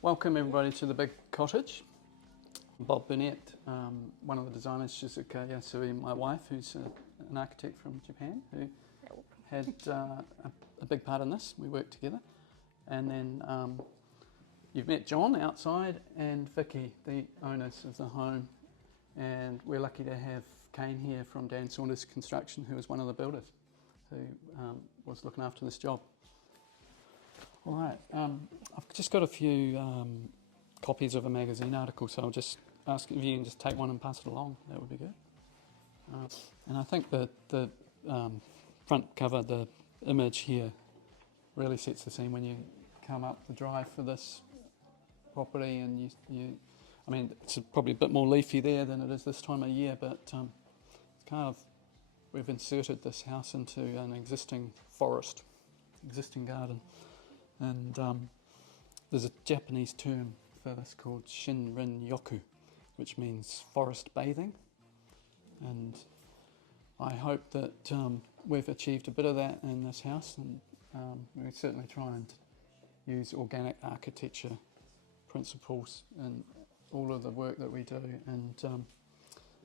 Welcome everybody to the big cottage. Bob Burnett, one of the designers, Shizuka Yasui, my wife, who's an architect from Japan, who had a big part in this. We worked together. And then you've met John outside and Vicky, the owners of the home. And we're lucky to have Kane here from Dan Saunders Construction, who was one of the builders who was looking after this job. All right, I've just got a few copies of a magazine article, so I'll just ask if you can just take one and pass it along. That would be good. And I think that the front cover, the image here, really sets the scene when you come up the drive for this property, and I mean, it's probably a bit more leafy there than it is this time of year, but it's kind of, we've inserted this house into an existing forest, existing garden. And there's a Japanese term for this called Shinrin-yoku, which means forest bathing. And I hope that we've achieved a bit of that in this house, and we're certainly trying to use organic architecture principles in all of the work that we do. And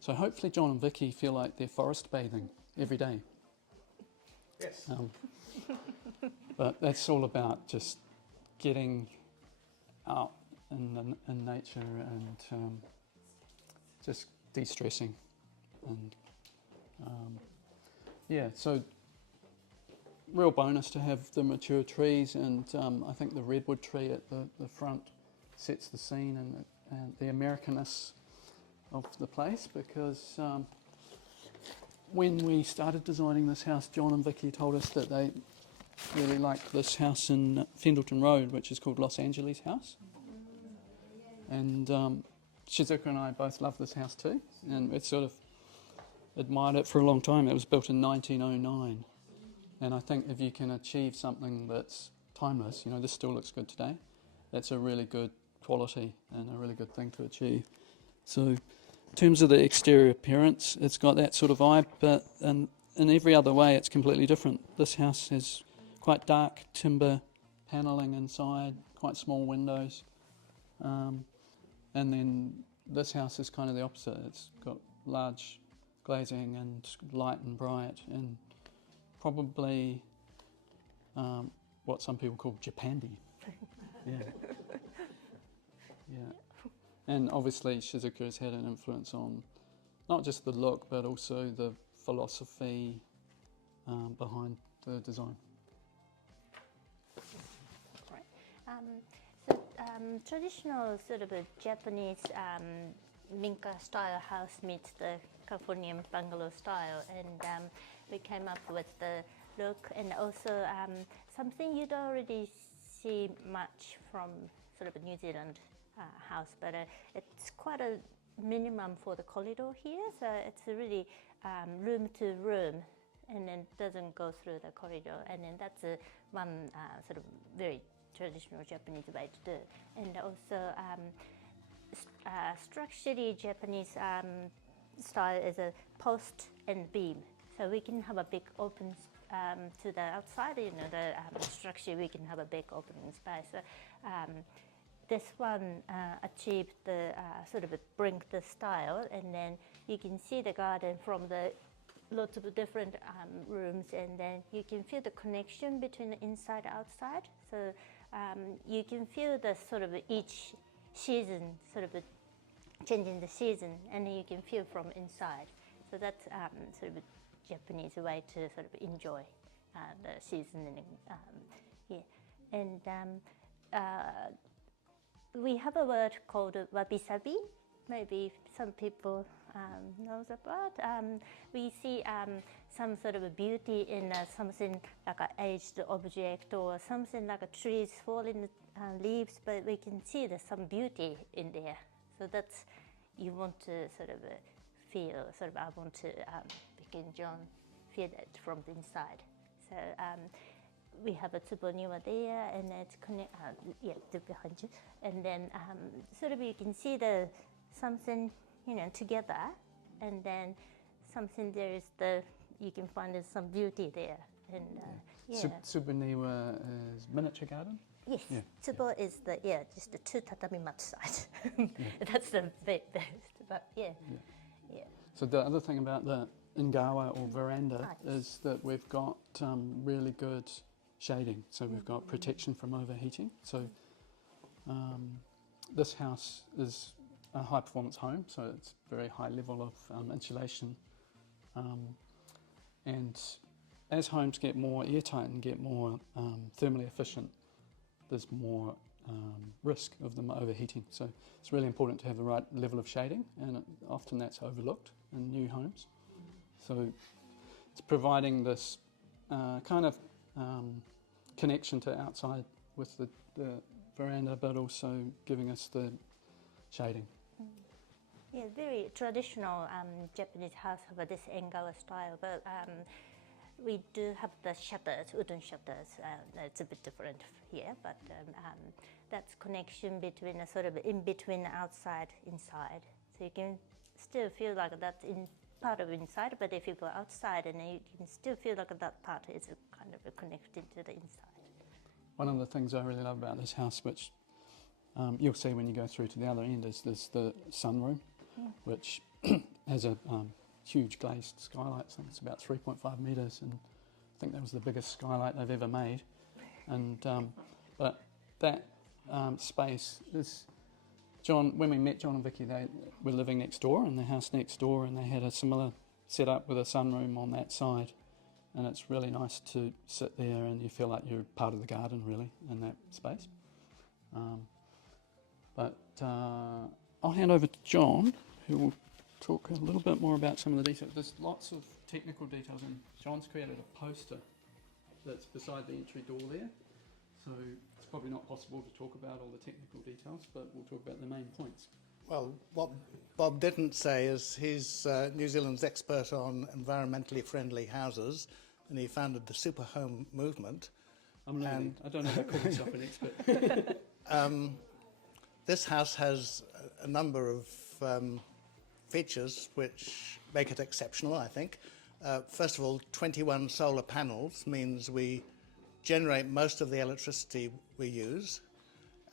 so hopefully John and Vicky feel like they're forest bathing every day. Yes. But that's all about just getting out in nature and just de-stressing. And yeah, so real bonus to have the mature trees, and I think the redwood tree at the front sets the scene and the Americanness of the place, because when we started designing this house, John and Vicky told us that they really liked this house in Fendleton Road, which is called Los Angeles House. And Shizuka and I both love this house too, and we've sort of admired it for a long time. It was built in 1909, and I think if you can achieve something that's timeless, this still looks good today, that's a really good quality and a really good thing to achieve. So in terms of the exterior appearance, it's got that sort of vibe, but in every other way it's completely different. This house has quite dark timber panelling inside, quite small windows, and then this house is kind of the opposite. It's got large glazing and light and bright, and probably what some people call Japandi. Yeah. Yeah. And obviously Shizuka has had an influence on not just the look, but also the philosophy behind the design. Traditional sort of a Japanese Minka style house meets the Californian bungalow style, and we came up with the look, and also something you don't really see much from sort of a New Zealand house, but it's quite a minimum for the corridor here, so it's really room to room, and then doesn't go through the corridor, and then that's one sort of very traditional Japanese way to do. And also structurally Japanese style is a post and beam, so we can have a big open to the outside, the structure, we can have a big opening space. So this one achieved the sort of bring the style, and then you can see the garden from the lots of different rooms, and then you can feel the connection between the inside and outside. So you can feel the sort of each season sort of changing the season, and then you can feel from inside. So that's sort of a Japanese way to sort of enjoy the seasoning. Yeah. And we have a word called wabi-sabi. Maybe some people knows about. We see some sort of a beauty in something like an aged object, or something like a trees falling leaves, but we can see there's some beauty in there. So that's, you want to sort of feel, sort of I want to, Vicky and John, feel it from the inside. So we have a tsuboniwa there, and it's behind you, and then sort of you can see the something together, and then something there is you can find there's some beauty there, and yeah. Tsuboniwa is miniature garden. Yes, Yeah. tsubo is just the 2 tatami mat side. That's the best, but yeah. So the other thing about the ingawa or veranda is that we've got really good shading. So we've got protection from overheating. So this house is a high performance home, so it's very high level of insulation. And as homes get more airtight and get more thermally efficient, there's more risk of them overheating. So it's really important to have the right level of shading, and often that's overlooked in new homes. So it's providing this kind of connection to outside with the veranda, but also giving us the shading. Yeah, very traditional Japanese house have this engawa style, but we do have the shutters, wooden shutters. It's a bit different here, but that's connection between a sort of in between outside, inside. So you can still feel like that's in part of inside, but if you go outside, and you can still feel like that part is kind of connected to the inside. One of the things I really love about this house, which you'll see when you go through to the other end, is the sunroom, which has a huge glazed skylight. I think it's about 3.5 metres, and I think that was the biggest skylight they've ever made. And but that space is John. When we met John and Vicky, they were living next door in the house next door, and they had a similar setup with a sunroom on that side. And it's really nice to sit there, and you feel like you're part of the garden, really, in that space. But I'll hand over to John, who will talk a little bit more about some of the details. There's lots of technical details, and John's created a poster that's beside the entry door there. So it's probably not possible to talk about all the technical details, but we'll talk about the main points. Well, what Bob didn't say is he's New Zealand's expert on environmentally friendly houses, and he founded the super home movement. I'm learning. I don't know if I call myself an expert. This house has a number of features which make it exceptional, I think. First of all, 21 solar panels means we generate most of the electricity we use,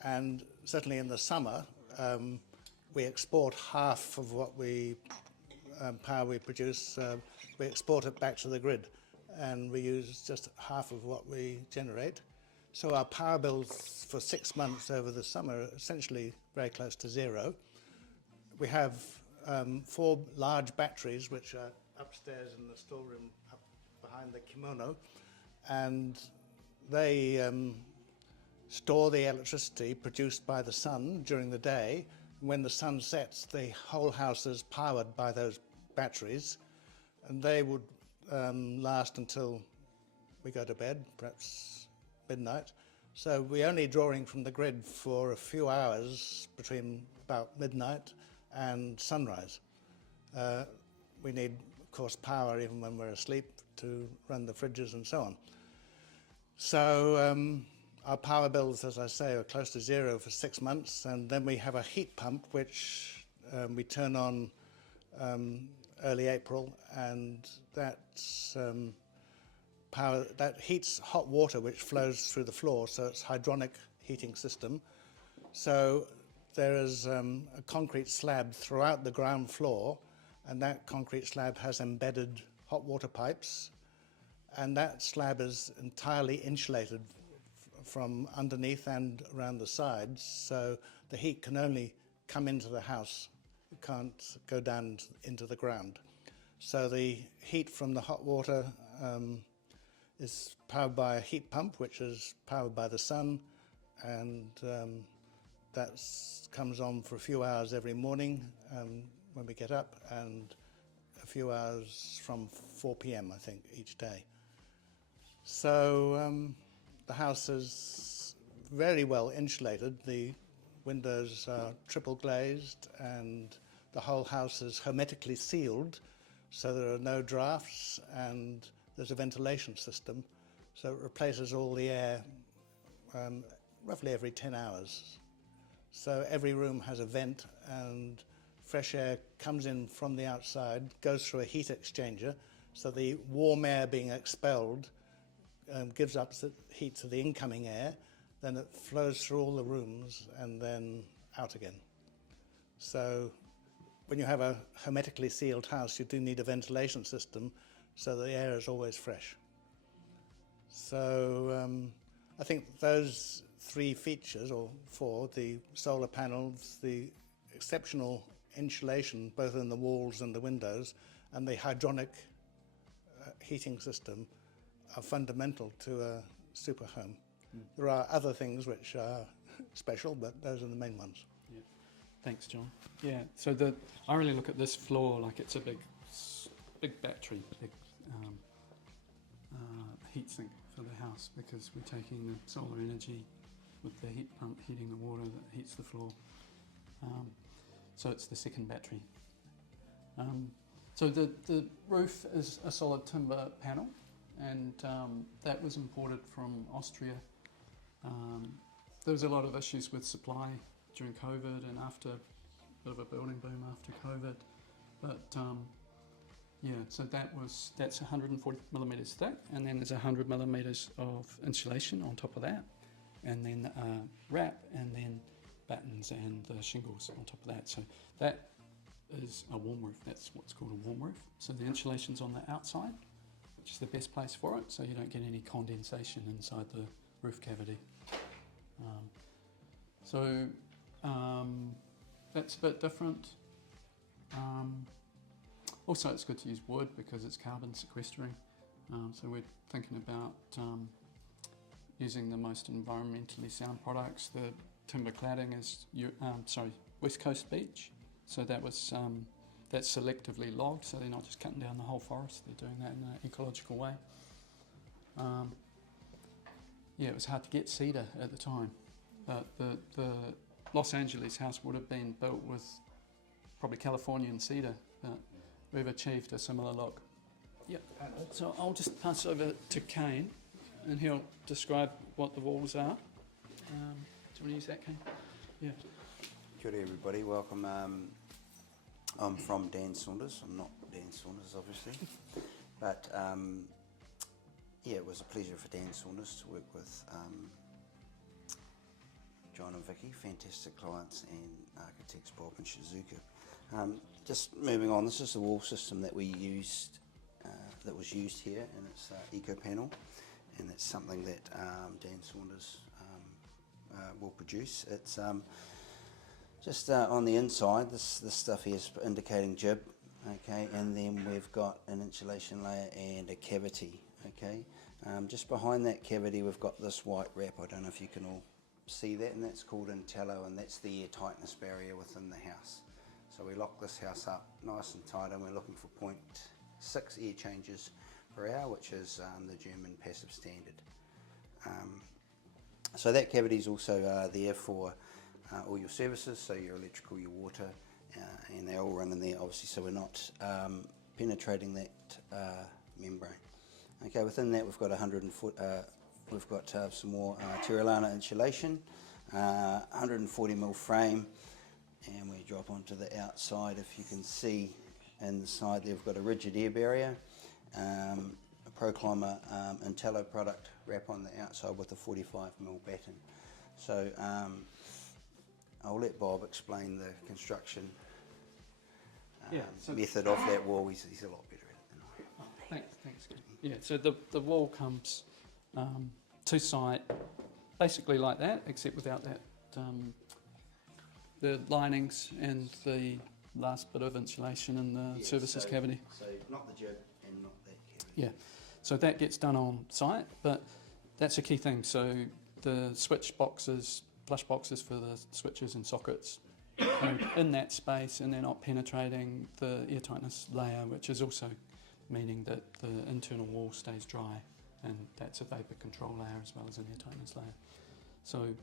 and certainly in the summer, we export half of what power we produce. We export it back to the grid, and we use just half of what we generate. So our power bills for 6 months over the summer are essentially very close to zero. We have 4 large batteries, which are upstairs in the storeroom up behind the kimono, and they store the electricity produced by the sun during the day. When the sun sets, the whole house is powered by those batteries, and they would last until we go to bed, perhaps midnight. So we're only drawing from the grid for a few hours between about midnight and sunrise. We need, of course, power even when we're asleep to run the fridges and so on. So our power bills, as I say, are close to zero for 6 months, and then we have a heat pump which we turn on early April, and that's power that heats hot water which flows through the floor, so it's hydronic heating system. So there is a concrete slab throughout the ground floor, and that concrete slab has embedded hot water pipes, and that slab is entirely insulated from underneath and around the sides, so the heat can only come into the house. It can't go down into the ground. So the heat from the hot water is powered by a heat pump, which is powered by the sun, and that comes on for a few hours every morning when we get up, and a few hours from 4 p.m. I think each day. So the house is very well insulated. The windows are triple glazed, and the whole house is hermetically sealed, so there are no drafts, and there's a ventilation system, so it replaces all the air roughly every 10 hours. So every room has a vent, and fresh air comes in from the outside, goes through a heat exchanger, so the warm air being expelled gives up the heat to the incoming air, then it flows through all the rooms and then out again. So when you have a hermetically sealed house, you do need a ventilation system so the air is always fresh. So I think those 3 features, or 4, the solar panels, the exceptional insulation both in the walls and the windows, and the hydronic heating system are fundamental to a super home. There are other things which are special, but those are the main ones. Yeah. Thanks, John. Yeah, so I really look at this floor like it's a big battery, big heat sink for the house, because we're taking the solar energy with the heat pump heating the water that heats the floor. So it's the second battery. So the roof is a solid timber panel, and that was imported from Austria. There was a lot of issues with supply during COVID and after, a bit of a building boom after COVID, but yeah, so that's 140 millimetres thick, and then there's 100 millimetres of insulation on top of that, and then wrap, and then battens and the shingles on top of that. So that is a warm roof. That's what's called a warm roof. So the insulation's on the outside, which is the best place for it, so you don't get any condensation inside the roof cavity. That's a bit different. Also, it's good to use wood because it's carbon sequestering. So we're thinking about using the most environmentally sound products. The timber cladding is West Coast beech. So that's selectively logged, so they're not just cutting down the whole forest, they're doing that in an ecological way. Yeah, it was hard to get cedar at the time, but the Los Angeles house would have been built with probably Californian cedar, but we've achieved a similar look. Yep. So I'll just pass over to Kane, and he'll describe what the walls are. Do you want to use that, Kane? Yeah. Kia ora everybody, welcome. I'm from Dan Saunders. I'm not Dan Saunders, obviously, but yeah, it was a pleasure for Dan Saunders to work with John and Vicky, fantastic clients, and architects Bob and Shizuka. Just moving on, this is the wall system that we used, that was used here, and it's Eco Panel, and it's something that Dan Saunders will produce. It's just on the inside, this stuff here is indicating jib, okay, and then we've got an insulation layer and a cavity, okay. Just behind that cavity we've got this white wrap. I don't know if you can all see that, and that's called Intello, and that's the air tightness barrier within the house. So we lock this house up nice and tight, and we're looking for 0.6 air changes per hour, which is the German passive standard. So that cavity is also there for all your services, so your electrical, your water, and they all run in there obviously, so we're not penetrating that membrane. Okay, within that we've got some more Terralana insulation, 140mm frame, and we drop onto the outside. If you can see in the side there, we've got a rigid air barrier, a ProClimber Intello product wrap on the outside with a 45mm batten. So I'll let Bob explain the construction method of that wall. He's a lot better at it than I am. Thanks. Yeah, so the wall comes to site basically like that, except without that the linings and the last bit of insulation in the services cavity. So not the jib and not that cavity. Yeah, so that gets done on site, but that's a key thing. So the switch boxes, flush boxes for the switches and sockets are in that space, and they're not penetrating the air tightness layer, which is also meaning that the internal wall stays dry, and that's a vapor control layer as well as an air tightness layer. So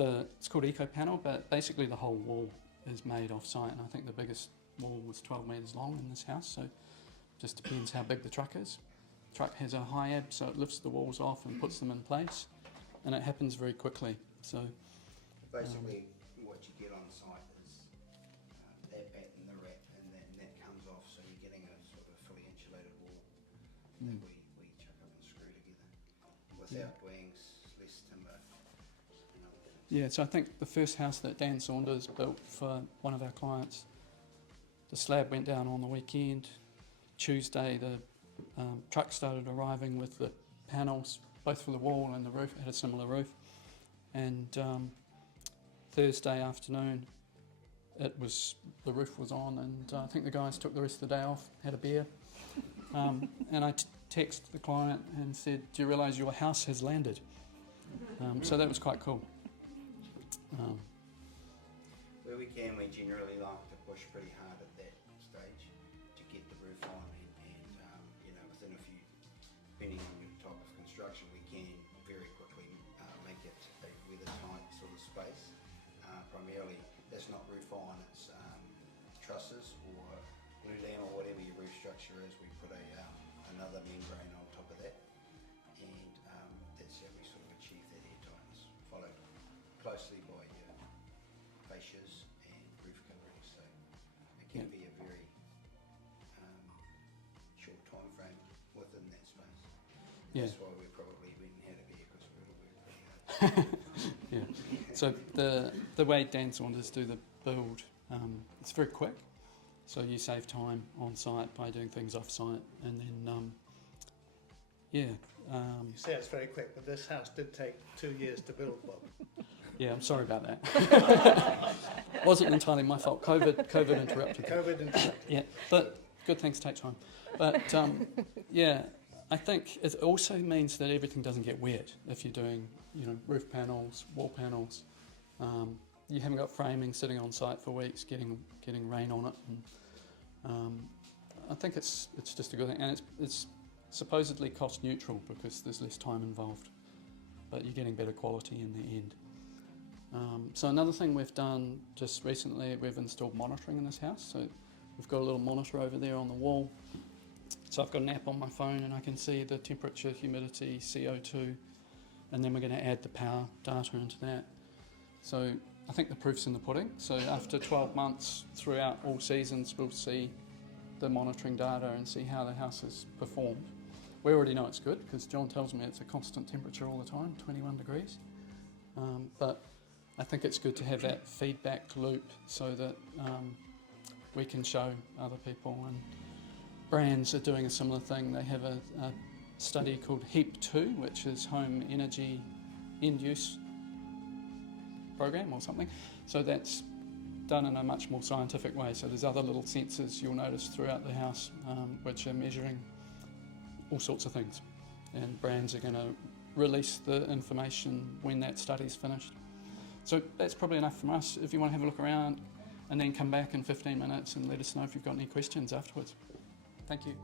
it's called Eco Panel, but basically the whole wall is made off site, and I think the biggest wall was 12 metres long in this house, so just depends how big the truck is. The truck has a high ab, so it lifts the walls off and puts them in place, and it happens very quickly. So basically what you get on site is that batten, the wrap, and that comes off, so you're getting a sort of fully insulated wall that we chuck up and screw together without wings, less timber, Yeah, so I think the first house that Dan Saunders built for one of our clients, the slab went down on the weekend. Tuesday, the truck started arriving with the panels, both for the wall and the roof. It had a similar roof. And Thursday afternoon, the roof was on, and I think the guys took the rest of the day off, had a beer. And I texted the client and said, "Do you realise your house has landed?" So that was quite cool. Where we can, we generally like to push pretty hard at that stage to get the roof on, and you know, within a few, depending on your type of construction, we can very quickly make it a weather-tight sort of space. Primarily, that's not roof on, it's trusses or glue dam or whatever your roof structure is. We put another membrane on top of that, and that's how we sort of achieve that airtightness, followed closely by your fascias and roof coverings. So it can be a very short time frame within that space. That's why we probably went and had a beer, because we were pretty hard. Yeah. So the way Dan Saunders do the build, it's very quick. So you save time on site by doing things off site, and then You say it's very quick, but this house did take 2 years to build, Bob. yeah, I'm sorry about that. Wasn't entirely my fault. COVID interrupted. COVID interrupted. Yeah, but good things take time. But yeah, I think it also means that everything doesn't get wet if you're doing, you know, roof panels, wall panels. You haven't got framing sitting on site for weeks, getting rain on it. And, I think it's just a good thing, and it's supposedly cost neutral because there's less time involved, but you're getting better quality in the end. So another thing we've done just recently, we've installed monitoring in this house. So we've got a little monitor over there on the wall. So I've got an app on my phone and I can see the temperature, humidity, CO2, and then we're going to add the power data into that. So I think the proof's in the pudding. So after 12 months throughout all seasons, we'll see the monitoring data and see how the house has performed. We already know it's good because John tells me it's a constant temperature all the time, 21 degrees. But I think it's good to have that feedback loop so that we can show other people, and brands are doing a similar thing. They have a study called HEAP2, which is Home Energy End Use Program or something. So that's done in a much more scientific way. So there's other little sensors you'll notice throughout the house which are measuring all sorts of things. And brands are going to release the information when that study's finished. So that's probably enough from us. If you want to have a look around and then come back in 15 minutes and let us know if you've got any questions afterwards. Thank you.